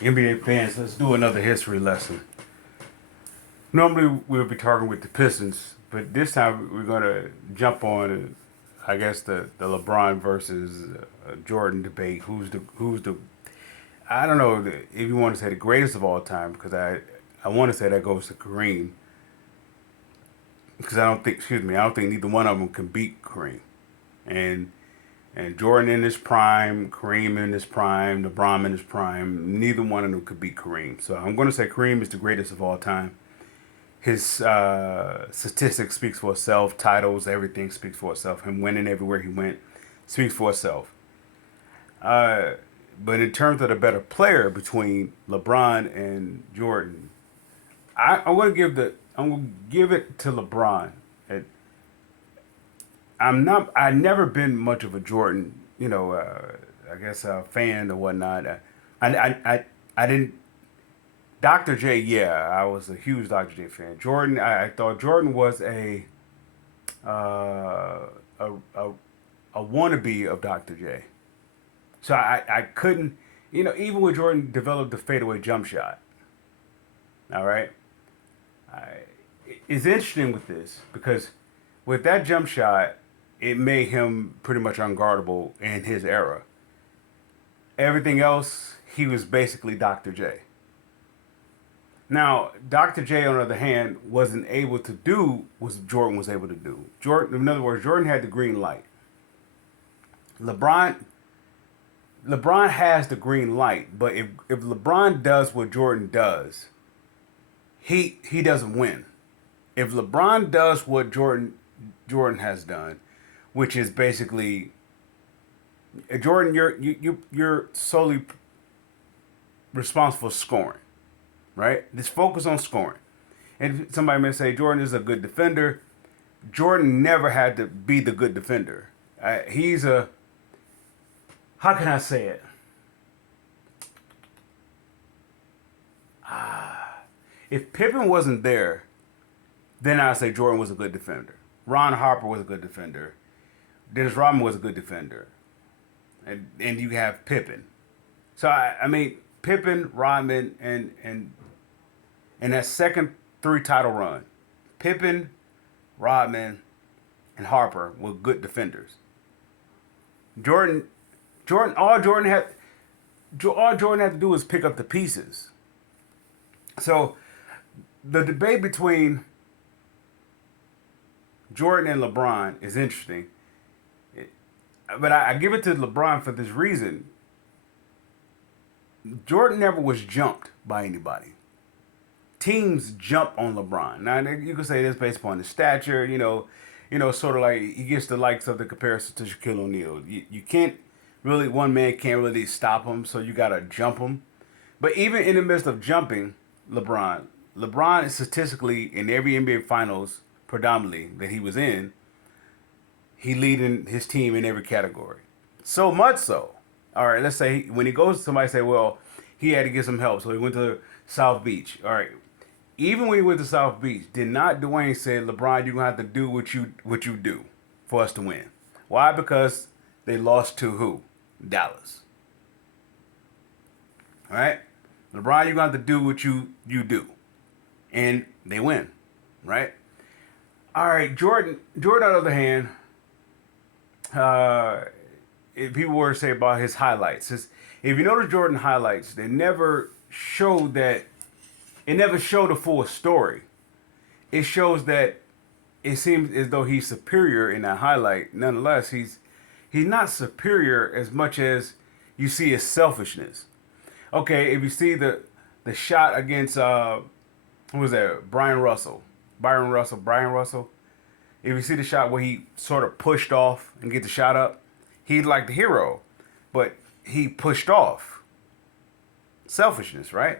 NBA fans, let's do another history lesson. Normally we'll be talking with the Pistons, but this time we're gonna jump on, I guess the LeBron versus Jordan debate. Who's the I don't know if you want to say the greatest of all time because I want to say that goes to Kareem because I don't think neither one of them can beat Kareem. And and Jordan in his prime, Kareem in his prime, LeBron in his prime, neither one of them could beat Kareem. So I'm going to say Kareem is the greatest of all time. His statistics speaks for itself. Titles, everything speaks for itself. Him winning everywhere he went speaks for itself. Uh, but in terms of the better player between LeBron and Jordan, I'm going to give it to LeBron. It, I never been much of a Jordan, I guess fan or whatnot. I didn't Dr. J, yeah, I was a huge Dr. J fan. Jordan, I thought Jordan was uh, a, a a wannabe of Dr. J. So I couldn't, even when Jordan developed the fadeaway jump shot. All right, I, it's interesting with this because with that jump shot, it made him pretty much unguardable in his era. Everything else, he was basically Dr. J. Now, Dr. J, on the other hand, wasn't able to do what Jordan was able to do. Jordan, in other words, Jordan had the green light. LeBron, LeBron has the green light, but if LeBron does what Jordan does, he doesn't win. If LeBron does what Jordan has done, which is basically Jordan, you're solely responsible for scoring, right? Just focus on scoring. And somebody may say Jordan is a good defender. Jordan never had to be the good defender. He's a how can I say it? If Pippen wasn't there, then I'd say Jordan was a good defender. Ron Harper was a good defender. Dennis Rodman was a good defender. And you have Pippen. So I mean Pippen, Rodman, and that second three title run, Pippen, Rodman, and Harper were good defenders. Jordan, Jordan, all Jordan had to do was pick up the pieces. So the debate between Jordan and LeBron is interesting, but I give it to LeBron for this reason. Jordan never was jumped by anybody. Teams jump on LeBron. Now you can say this based upon his stature, sort of like he gets the likes of the comparison to Shaquille O'Neal. You can't really one man can't really stop him, so you gotta jump him. But even in the midst of jumping LeBron is statistically in every NBA Finals predominantly that he was in, he leading his team in every category. So much so. All right, let's say when he goes, somebody say, well, he had to get some help, so he went to South Beach. All right, even when he went to South Beach, did not Dwayne say, LeBron, you're gonna have to do what you do for us to win? Why? Because they lost to who? Dallas. All right, LeBron, you're gonna have to do what you do, and they win, right? All right, Jordan. Jordan, on the other hand, uh, if people were to say about his highlights, if you notice Jordan highlights, they never showed that. It never showed a full story. It shows that it seems as though he's superior in that highlight. Nonetheless, he's not superior as much as you see his selfishness. Okay, if you see the shot against who was that? Brian Russell. If you see the shot where he sort of pushed off and get the shot up, he's like the hero, but he pushed off. Selfishness, right?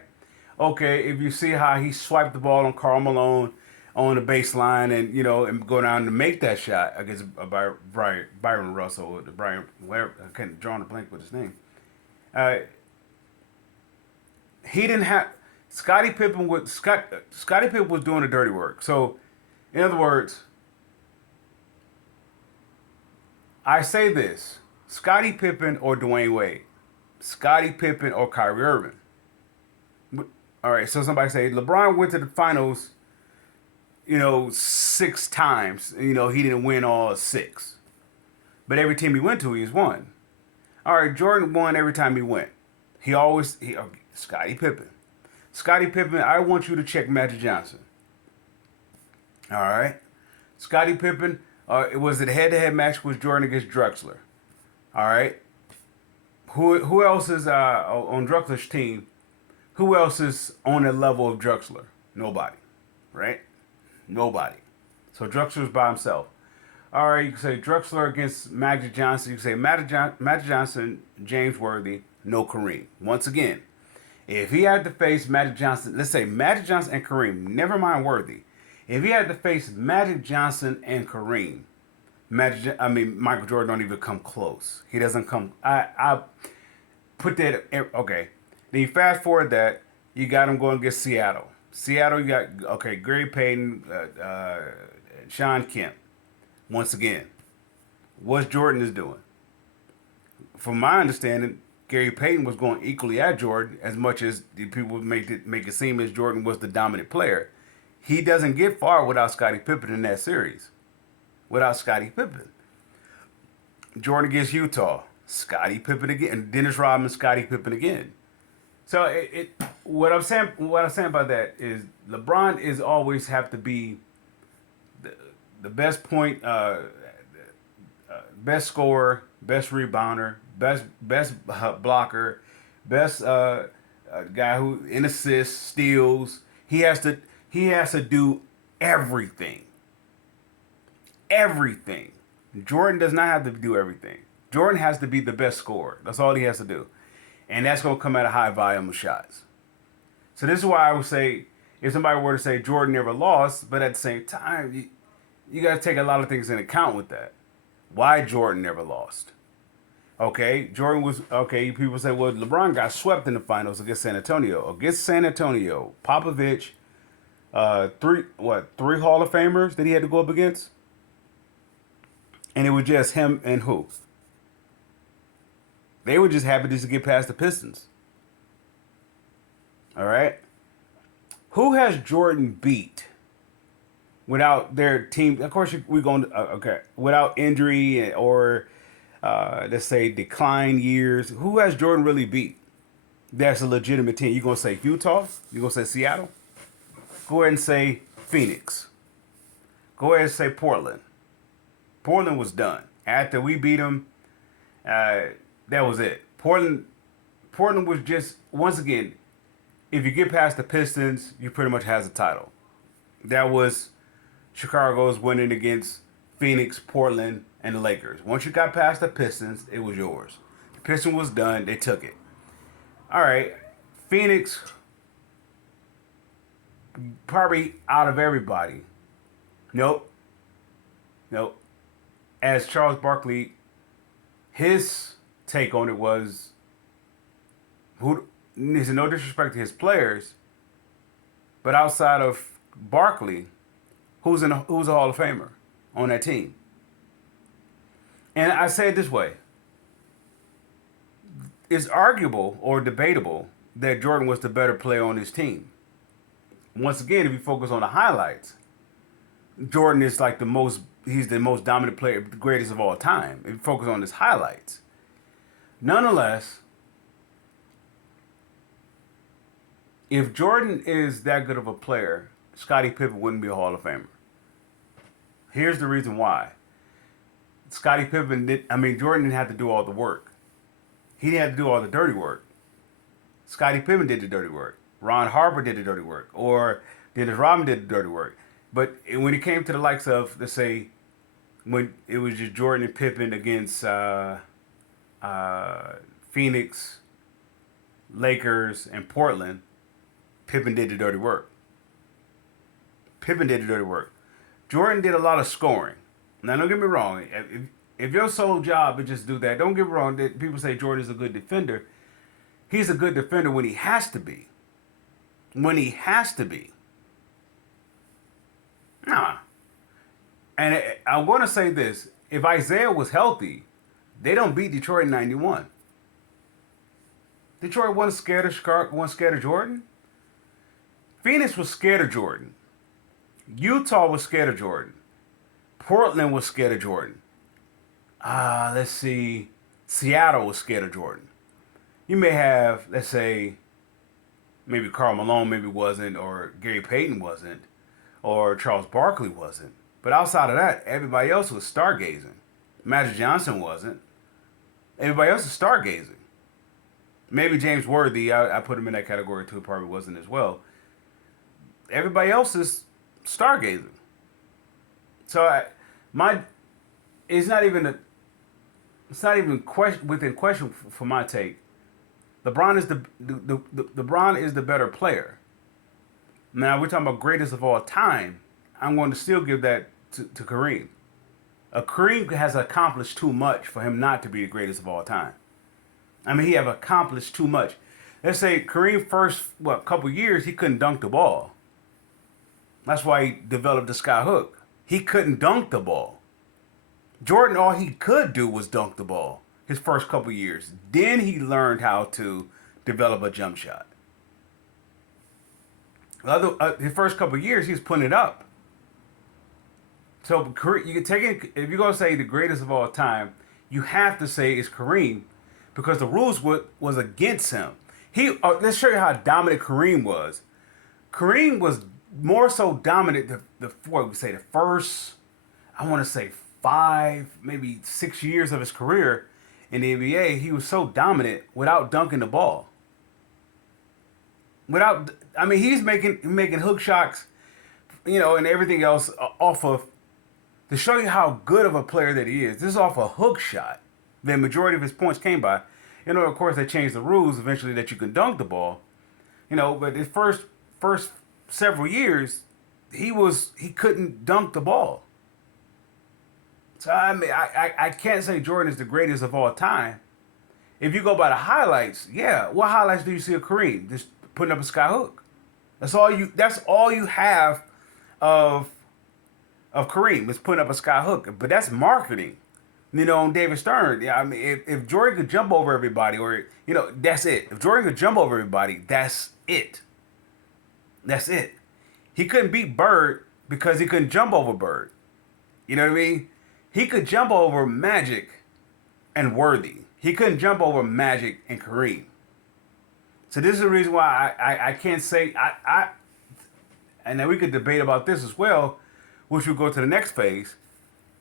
Okay, if you see how he swiped the ball on Karl Malone on the baseline and go down to make that shot against Byron Russell or the Brian, whatever, I can't draw a blank with his name. Uh, he didn't have Scottie Pippen was doing the dirty work. So, in other words, I say this: Scottie Pippen or Dwayne Wade, Scottie Pippen or Kyrie Irving. All right, so somebody say LeBron went to the finals, 6 times. He didn't win all 6. But every team he went to, he's won. All right, Jordan won every time he went. Scottie Pippen. Scottie Pippen, I want you to check Magic Johnson. All right. Scottie Pippen, it was a head-to-head match with Jordan against Drexler. All right. Who else is on Drexler's team? Who else is on the level of Drexler? Nobody. Right? Nobody. So Drexler's by himself. All right, you can say Drexler against Magic Johnson. You can say Magic Johnson, James Worthy, no Kareem. Once again, if he had to face Magic Johnson, let's say Magic Johnson and Kareem, never mind Worthy. If he had to face Magic Johnson and Kareem, Michael Jordan don't even come close. He doesn't come. I put that. Okay. Then you fast forward that you got him going against Seattle. Seattle, you got Gary Payton, Sean Kemp. Once again, what Jordan is doing. From my understanding, Gary Payton was going equally at Jordan as much as the people make it seem as Jordan was the dominant player. He doesn't get far without Scottie Pippen in that series. Without Scottie Pippen. Jordan against Utah. Scottie Pippen again. Dennis Rodman, Scottie Pippen again. So what I'm saying about that is LeBron is always have to be the best best scorer, best rebounder, best blocker, best guy who in assists, steals. He has to do everything. Everything. Jordan does not have to do everything. Jordan has to be the best scorer. That's all he has to do. And that's going to come at a high volume of shots. So this is why I would say, if somebody were to say Jordan never lost, but at the same time, you got to take a lot of things into account with that. Why Jordan never lost? Okay, Jordan was, people say, well, LeBron got swept in the finals against San Antonio. Against San Antonio, Popovich, three Hall of Famers that he had to go up against? And it was just him and who? They were just happy just to get past the Pistons. All right? Who has Jordan beat without their team? Of course, we're going to, without injury or, let's say, decline years. Who has Jordan really beat? That's a legitimate team. You're going to say Utah? You're going to say Seattle? Go ahead and say Phoenix. Go ahead and say Portland. Portland was done. After we beat them, that was it. Portland was just, once again, if you get past the Pistons, you pretty much has a title. That was Chicago's winning against Phoenix, Portland, and the Lakers. Once you got past the Pistons, it was yours. The Pistons was done. They took it. All right. Phoenix, probably out of everybody. Nope. As Charles Barkley, his take on it was, there's no disrespect to his players, but outside of Barkley, who's a Hall of Famer on that team? And I say it this way. It's arguable or debatable that Jordan was the better player on his team. Once again, if you focus on the highlights, Jordan is like he's the most dominant player, the greatest of all time. If you focus on his highlights. Nonetheless, if Jordan is that good of a player, Scottie Pippen wouldn't be a Hall of Famer. Here's the reason why. Jordan didn't have to do all the work. He didn't have to do all the dirty work. Scottie Pippen did the dirty work. Ron Harper did the dirty work. Or Dennis Rodman did the dirty work. But when it came to the likes of, let's say, when it was just Jordan and Pippen against Phoenix, Lakers, and Portland, Pippen did the dirty work. Jordan did a lot of scoring. Now, don't get me wrong. If your sole job is just do that, don't get me wrong. People say Jordan is a good defender. He's a good defender when he has to be. Nah. And I'm going to say this. If Isaiah was healthy, they don't beat Detroit in 91. Detroit wasn't scared of Chicago, wasn't scared of Jordan. Phoenix was scared of Jordan. Utah was scared of Jordan. Portland was scared of Jordan. Let's see. Seattle was scared of Jordan. You may have, let's say, maybe Karl Malone maybe wasn't, or Gary Payton wasn't, or Charles Barkley wasn't. But outside of that, everybody else was stargazing. Magic Johnson wasn't. Everybody else is stargazing. Maybe James Worthy, I put him in that category too, probably wasn't as well. Everybody else is stargazing. So it's not even within question for my take. LeBron is LeBron is the better player. Now we're talking about greatest of all time. I'm going to still give that to Kareem. Kareem has accomplished too much for him not to be the greatest of all time. I mean, he have accomplished too much. Let's say Kareem first couple years he couldn't dunk the ball. That's why he developed the sky hook. He couldn't dunk the ball. Jordan, all he could do was dunk the ball his first couple years. Then he learned how to develop a jump shot. His first couple years, he was putting it up. So you can take it, if you're going to say the greatest of all time, you have to say it's Kareem because the rules was against him. Let's show you how dominant Kareem was. Kareem was more so dominant the first, I want to say 5, maybe 6 years of his career in the NBA. He was so dominant without dunking the ball. He's making hook shots, and everything else off of, to show you how good of a player that he is. This is off a hook shot. The majority of his points came by. Of course, they changed the rules eventually that you can dunk the ball. But his first several years, he couldn't dunk the ball. So I can't say Jordan is the greatest of all time. If you go by the highlights, yeah, what highlights do you see of Kareem? Just putting up a sky hook. That's all you have of Kareem is putting up a sky hook. But that's marketing. On David Stern. Yeah, if Jordan could jump over everybody, or that's it. If Jordan could jump over everybody, that's it. That's it. He couldn't beat Bird because he couldn't jump over Bird. You know what I mean? He could jump over Magic and Worthy. He couldn't jump over Magic and Kareem. So this is the reason why I can't say and then we could debate about this as well, which we'll go to the next phase,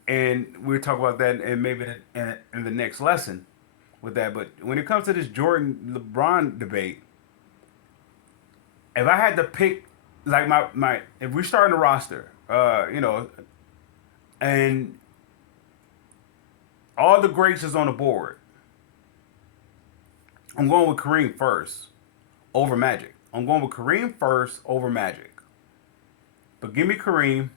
and we'll talk about that and maybe in the next lesson with that. But when it comes to this Jordan LeBron debate, if I had to pick, like if we're starting the roster, and all the greats is on the board, I'm going with Kareem first over Magic. I'm going with Kareem first over Magic. But give me Kareem.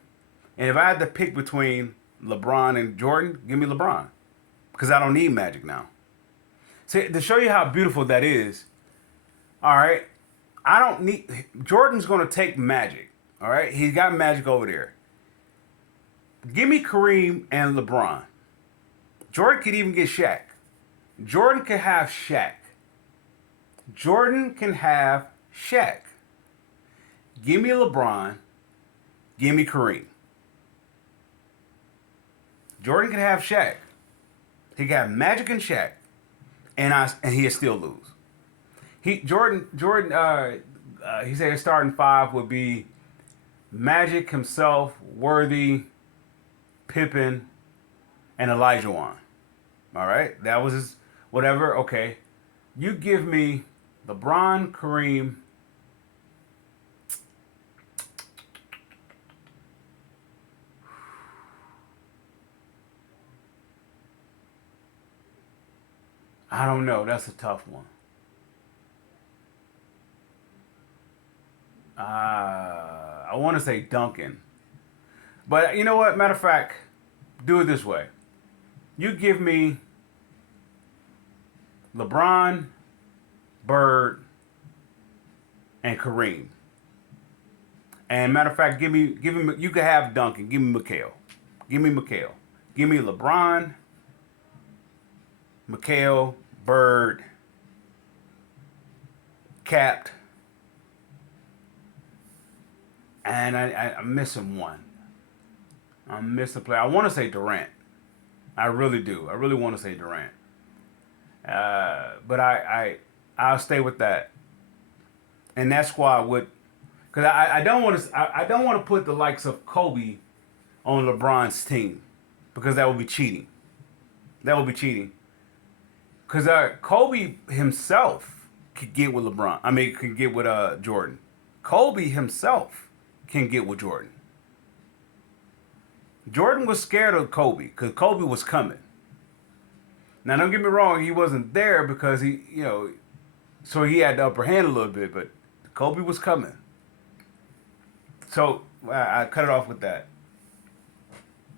And if I had to pick between LeBron and Jordan, give me LeBron. Because I don't need Magic now. See, to show you how beautiful that is, all right, I don't need... Jordan's going to take Magic, all right? He's got Magic over there. Give me Kareem and LeBron. Jordan could even get Shaq. Jordan could have Shaq. Jordan can have Shaq. Give me LeBron. Give me Kareem. Jordan can have Shaq. He can have Magic and Shaq, and he'll still lose. Jordan. He said his starting 5 would be Magic himself, Worthy, Pippen, and Elijah Wan. All right, that was his whatever. Okay, you give me LeBron, Kareem. I don't know. That's a tough one. I want to say Duncan. But you know what? Matter of fact, do it this way. You give me LeBron, Bird, and Kareem. And matter of fact, give me. You could have Duncan. Give me McHale. Give me McHale. Give me LeBron, McHale, Bird, capped, and I'm missing one. I'm missing a player. I want to say Durant. I really do. I really want to say Durant. But I'll stay with that. And that squad would, because I don't want to I don't want to put the likes of Kobe on LeBron's team, because that would be cheating. That would be cheating. Because Kobe himself could get with LeBron. I mean, could get with Jordan. Kobe himself can get with Jordan. Jordan was scared of Kobe because Kobe was coming. Now, don't get me wrong, he wasn't there because so he had the upper hand a little bit, but Kobe was coming. So I cut it off with that.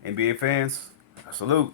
NBA fans, salute.